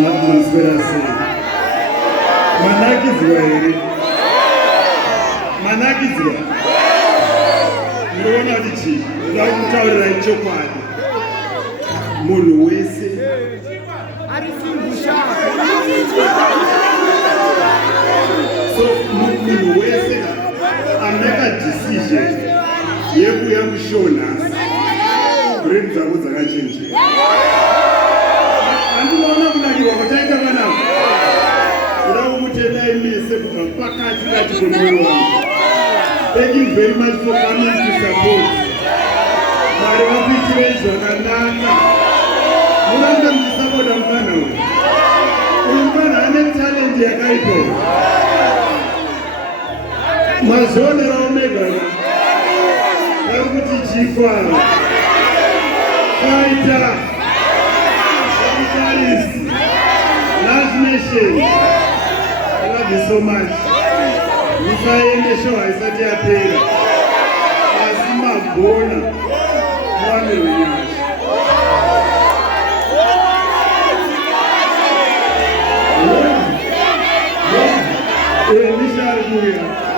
Masperasi. Manakidzwa here. Manakidzwa. Ndinoona kuti chii ndoda kutaurirai chokwadi. Munhu wese munhu wese ameka decision yekuuya kushonhasi breni dzako dzakachenjera. Handinoona kunakirwa kwataita vanavo. Ndoda kukutendai mese kubva pakati kati kwemwoyo wangu. Thank you very much for coming to support. Mwari vakuitirei zvakanaka. Murambe muchisapota mufana uyu. Uyu mufana ane talent yakaipa. Mazvionerawo megana. Vari kuti chikwara. Fighter. Capitalist. Last nation. I love you so much. Musaende show haisati yapera. Asi magona. Muwane runyasha. Nishari kuya.